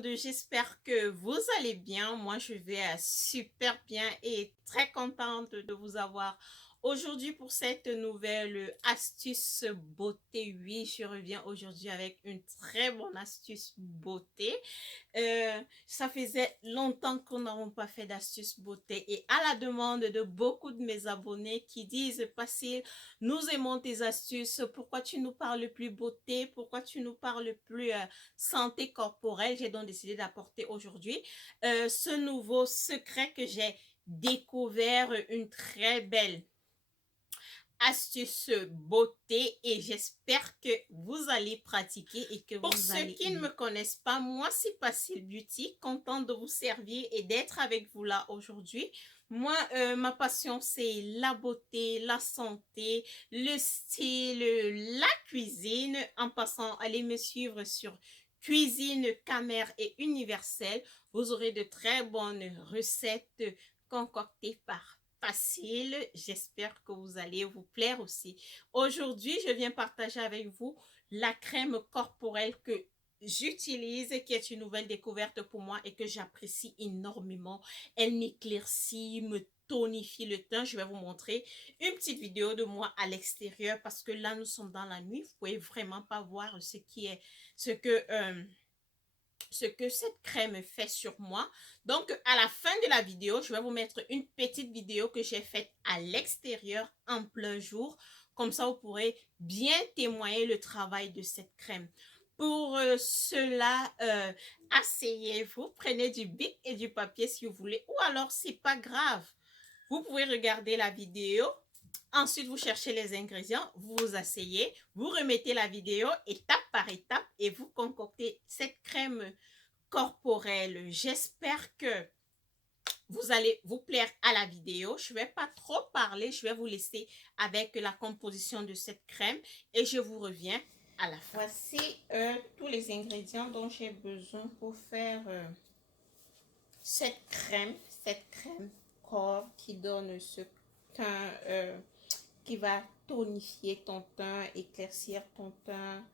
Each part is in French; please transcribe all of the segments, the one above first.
monde, j'espère que vous allez bien. Moi, je vais super bien et très contente de vous avoir aujourd'hui pour cette nouvelle astuce beauté. Oui, je reviens aujourd'hui avec une très bonne astuce beauté. Ça faisait longtemps qu'on n'avons pas fait d'astuces beauté et à la demande de beaucoup de mes abonnés qui disent, Facile, nous aimons tes astuces, pourquoi tu nous parles plus beauté, pourquoi tu nous parles plus santé corporelle, j'ai donc décidé d'apporter aujourd'hui ce nouveau secret que j'ai découvert, une très belle astuce beauté et j'espère que vous allez pratiquer et que pour ceux qui ne me connaissent pas, moi c'est Facile Beauty, contente de vous servir et d'être avec vous là aujourd'hui. Moi, ma passion c'est la beauté, la santé, le style, la cuisine. En passant, allez me suivre sur Cuisine Camère et Universelle. Vous aurez de très bonnes recettes concoctées par Facile. J'espère que vous allez vous plaire aussi. Aujourd'hui, je viens partager avec vous la crème corporelle que j'utilise, qui est une nouvelle découverte pour moi et que j'apprécie énormément. Elle m'éclaircit, me tonifie le teint. Je vais vous montrer une petite vidéo de moi à l'extérieur parce que là, nous sommes dans la nuit. Vous pouvez vraiment pas voir ce que cette crème fait sur moi. Donc, à la fin de la vidéo, je vais vous mettre une petite vidéo que j'ai faite à l'extérieur en plein jour. Comme ça, vous pourrez bien témoigner le travail de cette crème. Pour cela, asseyez-vous, prenez du bic et du papier si vous voulez, ou alors c'est pas grave. Vous pouvez regarder la vidéo. Ensuite, vous cherchez les ingrédients, vous vous asseyez, vous remettez la vidéo étape par étape et vous concoctez cette crème corporelle. J'espère que vous allez vous plaire à la vidéo. Je ne vais pas trop parler, je vais vous laisser avec la composition de cette crème et je vous reviens à la fin. Voici tous les ingrédients dont j'ai besoin pour faire cette crème corps qui donne ce teint, qui va tonifier ton teint, éclaircir ton teint,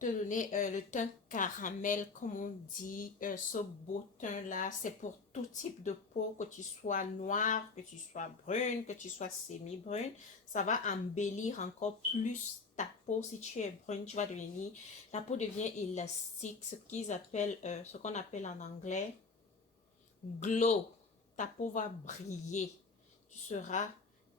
te donner le teint caramel, comme on dit. Ce beau teint là, c'est pour tout type de peau, que tu sois noire, que tu sois brune, que tu sois semi-brune. Ça va embellir encore plus ta peau. Si tu es brune, tu vas devenir, la peau devient élastique, ce qu'on appelle en anglais glow. Ta peau va briller, tu seras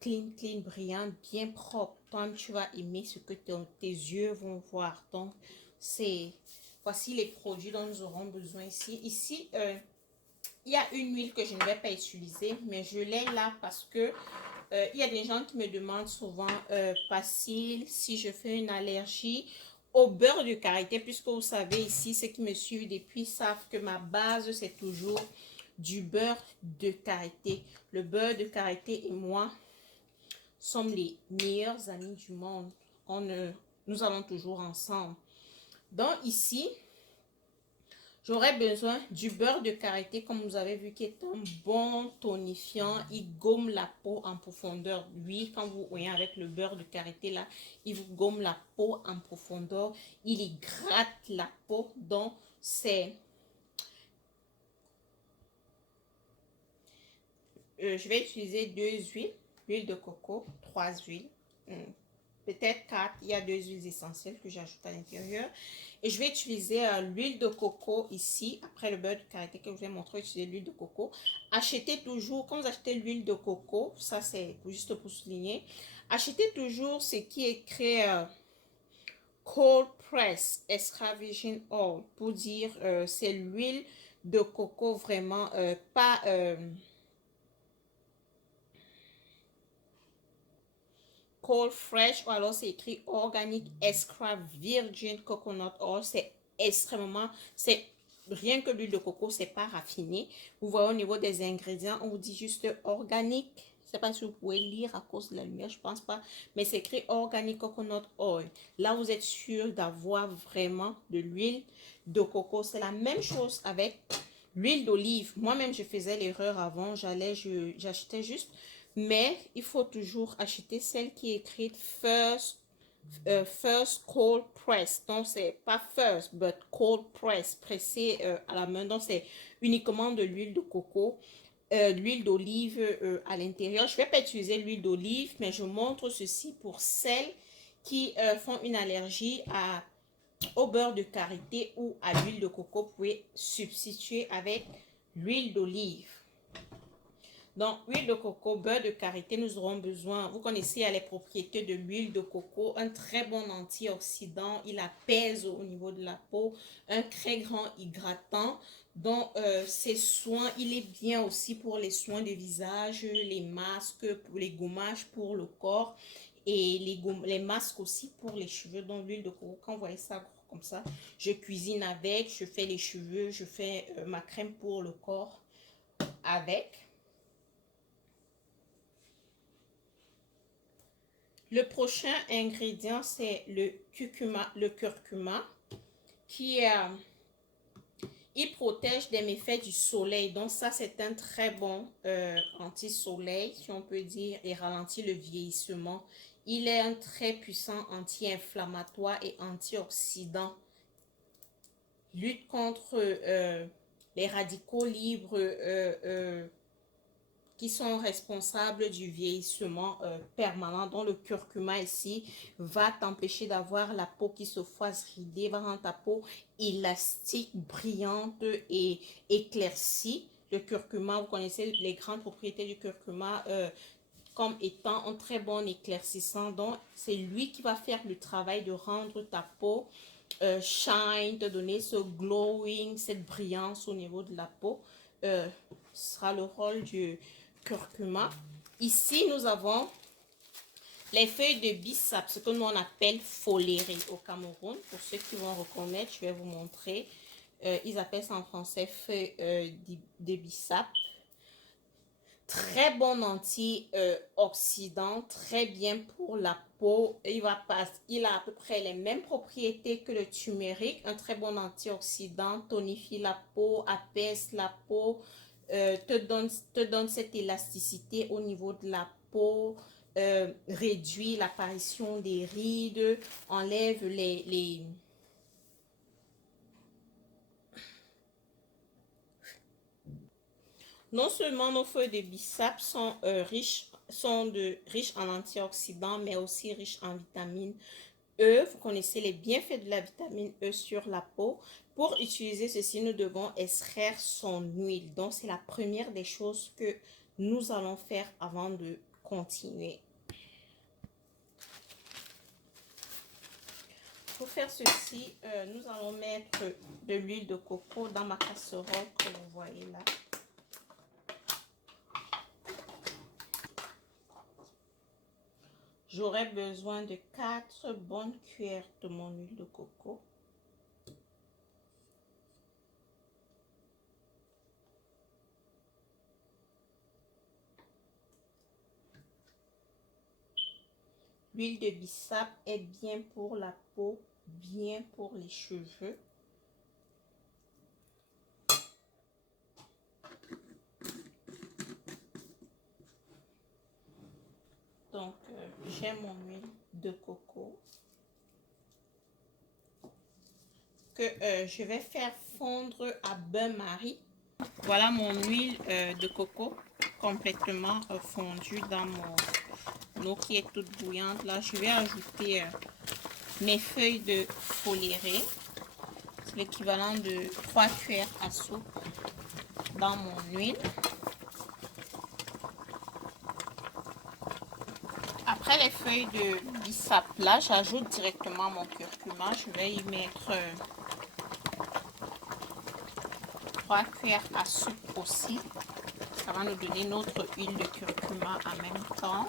clean, brillante, bien propre. Toi, tu vas aimer ce que tes yeux vont voir. Donc, voici les produits dont nous aurons besoin ici. Ici, il y a une huile que je ne vais pas utiliser, mais je l'ai là parce que il y a des gens qui me demandent souvent, Facile, si je fais une allergie au beurre de karité, puisque vous savez ici, ceux qui me suivent depuis savent que ma base, c'est toujours du beurre de karité. Le beurre de karité et moi sommes les meilleurs amis du monde. Nous allons toujours ensemble. Donc ici, j'aurais besoin du beurre de karité, comme vous avez vu, qui est un bon tonifiant. Il gomme la peau en profondeur. Oui, quand vous voyez avec le beurre de karité là, il vous gomme la peau en profondeur. Il y gratte la peau. Donc, je vais utiliser 2 huiles. L'huile de coco, 3 huiles. Peut-être 4, il y a 2 huiles essentielles que j'ajoute à l'intérieur. Et je vais utiliser l'huile de coco ici. Après le beurre de karité que je vous ai montré, utiliser l'huile de coco. Achetez toujours, quand vous achetez l'huile de coco, ça c'est juste pour souligner, achetez toujours ce qui est écrit cold press extra virgin oil, pour dire c'est l'huile de coco vraiment pas... cold fresh, ou alors c'est écrit organique extra virgin coconut oil. C'est extrêmement, c'est rien que l'huile de coco, c'est pas raffiné. Vous voyez au niveau des ingrédients, on vous dit juste organique. Je sais pas si vous pouvez lire à cause de la lumière, je pense pas, mais c'est écrit organic coconut oil. Là, vous êtes sûr d'avoir vraiment de l'huile de coco. C'est la même chose avec l'huile d'olive. Moi-même, je faisais l'erreur avant, j'achetais juste, mais il faut toujours acheter celle qui est écrite first first cold press. Donc, c'est pas first, but cold press, pressé à la main. Donc, c'est uniquement de l'huile de coco, l'huile d'olive à l'intérieur. Je vais pas utiliser l'huile d'olive, mais je montre ceci pour celles qui font une allergie au beurre de karité ou à l'huile de coco. Vous pouvez substituer avec l'huile d'olive. Donc, huile de coco, beurre de karité, nous aurons besoin, vous connaissez les propriétés de l'huile de coco, un très bon antioxydant, il apaise au niveau de la peau, un très grand hydratant. Donc, ces soins, il est bien aussi pour les soins de visage, les masques, pour les gommages pour le corps et les masques aussi pour les cheveux. Donc, l'huile de coco, quand vous voyez ça comme ça, je cuisine avec, je fais les cheveux, je fais ma crème pour le corps avec. Le prochain ingrédient, c'est le curcuma qui il protège des méfaits du soleil. Donc ça, c'est un très bon anti-soleil, si on peut dire, et ralentit le vieillissement. Il est un très puissant anti-inflammatoire et antioxydant. Lutte contre les radicaux libres qui sont responsables du vieillissement permanent. Donc le curcuma ici va t'empêcher d'avoir la peau qui se fasse rider, va rendre ta peau élastique, brillante et éclaircie. Le curcuma, vous connaissez les grandes propriétés du curcuma comme étant un très bon éclaircissant. Donc c'est lui qui va faire le travail de rendre ta peau shine, te donner ce glowing, cette brillance au niveau de la peau. Ce sera le rôle du curcuma. Ici, nous avons les feuilles de bissap, ce que nous on appelle foléré au Cameroun. Pour ceux qui vont reconnaître, je vais vous montrer. Ils appellent ça en français feuilles de bissap. Très bon antioxydant, très bien pour la peau. Il a à peu près les mêmes propriétés que le turmeric. Un très bon antioxydant, tonifie la peau, apaise la peau, te donne cette élasticité au niveau de la peau, réduit l'apparition des rides, enlève les Non seulement nos feuilles de bissap sont riches en antioxydants, mais aussi riches en vitamine E. Vous connaissez les bienfaits de la vitamine E sur la peau. Pour utiliser ceci, nous devons extraire son huile. Donc, c'est la première des choses que nous allons faire avant de continuer. Pour faire ceci, nous allons mettre de l'huile de coco dans ma casserole que vous voyez là. J'aurai besoin de 4 bonnes cuillères de mon huile de coco. L'huile de bissap est bien pour la peau, bien pour les cheveux. Donc, j'ai mon huile de coco que je vais faire fondre à bain-marie. Voilà mon huile de coco complètement fondue dans mon eau qui est toute bouillante. Là, je vais ajouter mes feuilles de foléré. C'est l'équivalent de 3 cuillères à soupe dans mon huile. Après les feuilles de bissap là, j'ajoute directement mon curcuma. Je vais y mettre 3 cuillères à soupe aussi. Ça va nous donner notre huile de curcuma en même temps.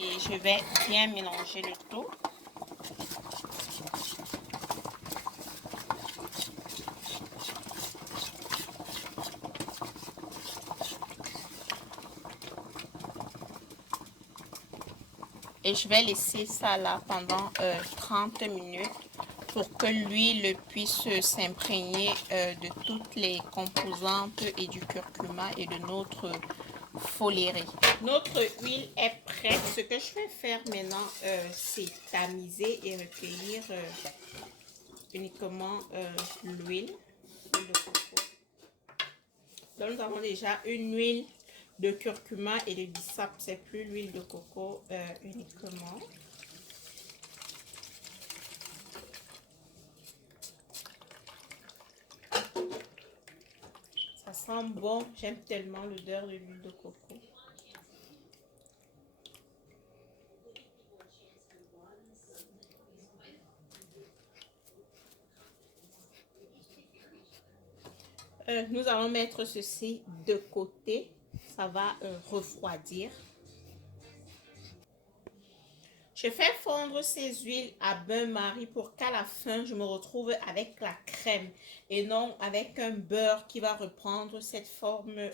Et je vais bien mélanger le tout. Et je vais laisser ça là pendant 30 minutes pour que l'huile puisse s'imprégner de toutes les composantes et du curcuma et de notre folierie. Notre huile est prête. Ce que je vais faire maintenant, c'est tamiser et recueillir uniquement l'huile de coco. Donc, nous avons déjà une huile de curcuma et de bissap. C'est plus l'huile de coco uniquement. Ça sent bon. J'aime tellement l'odeur de l'huile de coco. Nous allons mettre ceci de côté. Ça va refroidir. Je fais fondre ces huiles à bain-marie pour qu'à la fin, je me retrouve avec la crème et non avec un beurre qui va reprendre cette forme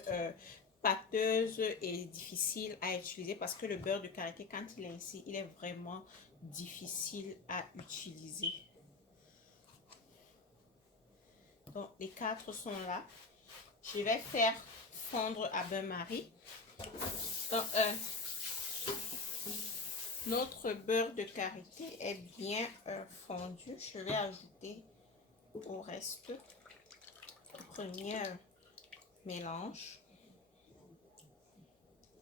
pâteuse et difficile à utiliser parce que le beurre de karité, quand il est ainsi, il est vraiment difficile à utiliser. Donc, les 4 sont là. Je vais faire fondre à bain-marie. Donc, notre beurre de karité est bien fondu. Je vais ajouter au reste le premier mélange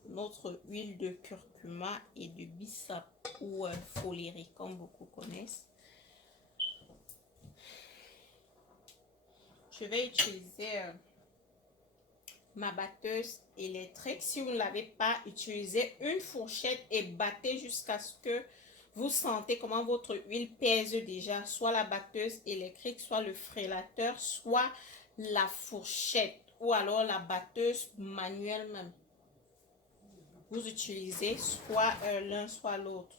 notre huile de curcuma et de bissap ou folierie comme beaucoup connaissent. Je vais utiliser ma batteuse électrique. Si vous ne l'avez pas, utilisez une fourchette et battez jusqu'à ce que vous sentez comment votre huile pèse déjà, soit la batteuse électrique, soit le frélateur, soit la fourchette ou alors la batteuse manuelle même. Vous utilisez soit l'un soit l'autre.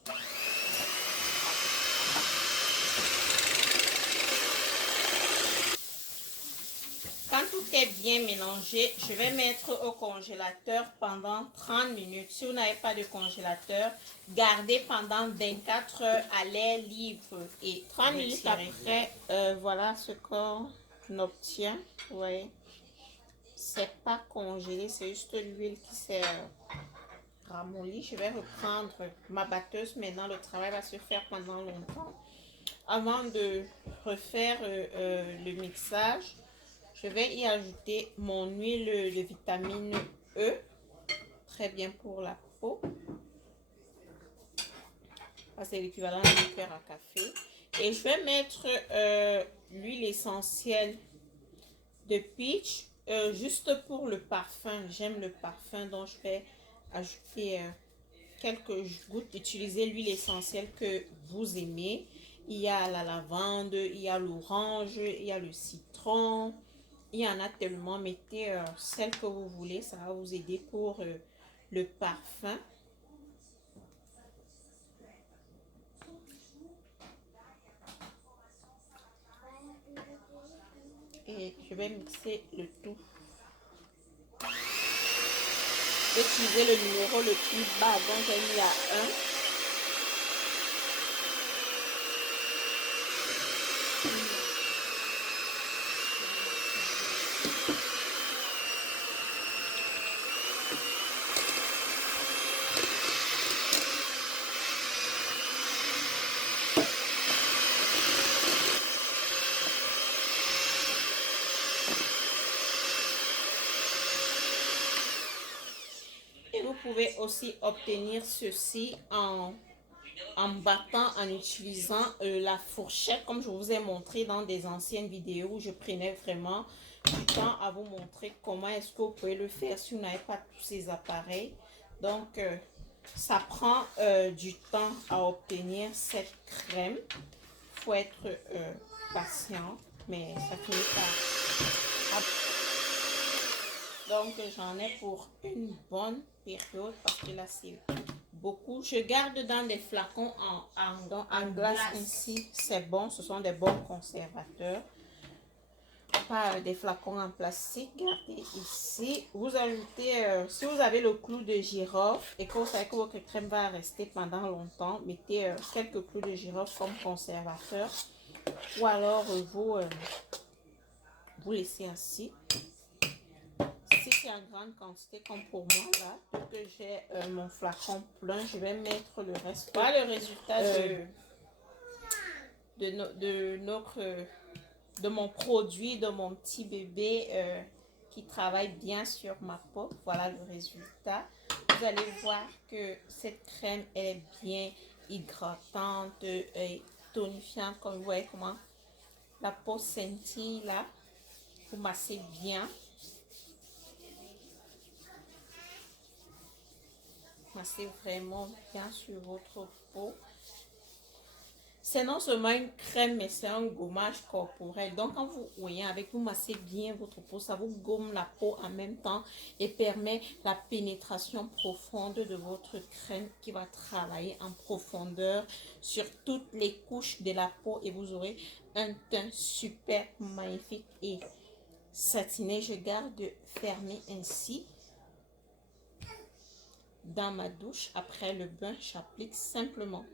Quand tout est bien mélangé, je vais mettre au congélateur pendant 30 minutes. Si vous n'avez pas de congélateur, gardez pendant 24 heures à l'air libre. Et 30 minutes après, voilà ce qu'on obtient. Vous voyez, c'est pas congelé, c'est juste l'huile qui s'est ramollie. Je vais reprendre ma batteuse. Maintenant, le travail va se faire pendant longtemps. Avant de refaire le mixage, je vais y ajouter mon huile de vitamine E, très bien pour la peau. C'est l'équivalent d'un verre à café. Et je vais mettre l'huile essentielle de peach, juste pour le parfum. J'aime le parfum, donc je vais ajouter quelques gouttes. Utilisez l'huile essentielle que vous aimez. Il y a la lavande, il y a l'orange, il y a le citron. Il y en a tellement, mettez celle que vous voulez, ça va vous aider pour le parfum. Et je vais mixer le tout. Utilisez le numéro le plus bas, donc il y a 1. Et vous pouvez aussi obtenir ceci en battant, en utilisant la fourchette, comme je vous ai montré dans des anciennes vidéos où je prenais vraiment du temps à vous montrer comment est-ce que vous pouvez le faire si vous n'avez pas tous ces appareils. Donc, ça prend du temps à obtenir cette crème. Il faut être patient, mais ça finit par... Donc, j'en ai pour une bonne période parce que là, c'est beaucoup. Je garde dans des flacons en glace ici. C'est bon, ce sont des bons conservateurs. Pas des flacons en plastique. Gardez ici. Vous ajoutez, si vous avez le clou de girofle et que vous savez que votre crème va rester pendant longtemps, mettez quelques clous de girofle comme conservateur. Ou alors vous laissez ainsi. Si c'est en grande quantité comme pour moi là, dès que j'ai mon flacon plein, je vais mettre le reste. Voilà le résultat de mon produit, de mon petit bébé qui travaille bien sur ma peau. Voilà le résultat. Vous allez voir que cette crème elle est bien hydratante et tonifiante. Comme vous voyez comment la peau scintille là. Vous massez bien. Massez vraiment bien sur votre peau. C'est non seulement une crème, mais c'est un gommage corporel. Donc, quand vous voyez avec, vous massez bien votre peau, ça vous gomme la peau en même temps et permet la pénétration profonde de votre crème qui va travailler en profondeur sur toutes les couches de la peau et vous aurez un teint super magnifique et satiné. Je garde fermé ainsi. Dans ma douche, après le bain, j'applique simplement.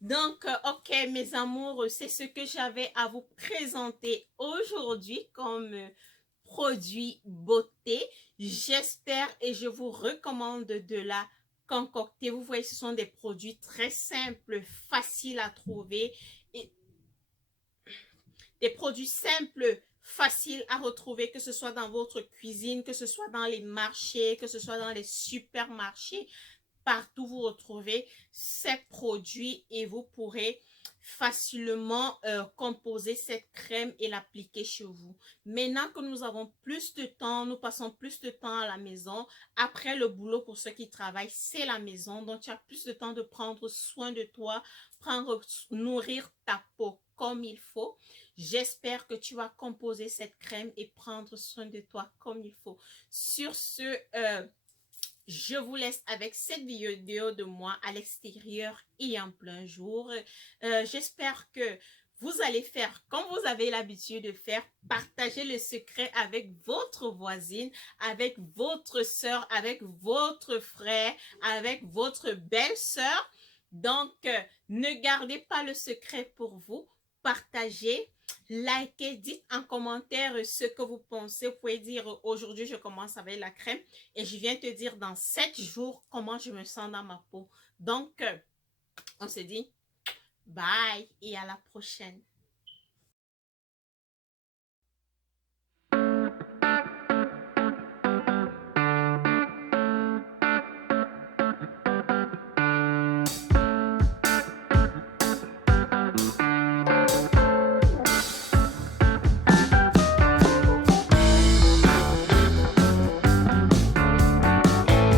Donc, ok, mes amours, c'est ce que j'avais à vous présenter aujourd'hui comme produit beauté. J'espère et je vous recommande de la concocter. Vous voyez, ce sont des produits très simples, faciles à trouver et des produits simples, faciles à retrouver, que ce soit dans votre cuisine, que ce soit dans les marchés, que ce soit dans les supermarchés. Partout vous retrouvez ces produits et vous pourrez facilement composer cette crème et l'appliquer chez vous. Maintenant que nous avons plus de temps, nous passons plus de temps à la maison. Après le boulot, pour ceux qui travaillent, c'est la maison. Donc, tu as plus de temps de prendre soin de toi, nourrir ta peau comme il faut. J'espère que tu vas composer cette crème et prendre soin de toi comme il faut. Sur ce, je vous laisse avec cette vidéo de moi à l'extérieur et en plein jour. J'espère que vous allez faire comme vous avez l'habitude de faire, partager le secret avec votre voisine, avec votre soeur, avec votre frère, avec votre belle-sœur. Donc, ne gardez pas le secret pour vous, partagez. Likez, dites en commentaire ce que vous pensez. Vous pouvez dire aujourd'hui je commence avec la crème et je viens te dire dans 7 jours comment je me sens dans ma peau. Donc, on se dit bye et à la prochaine.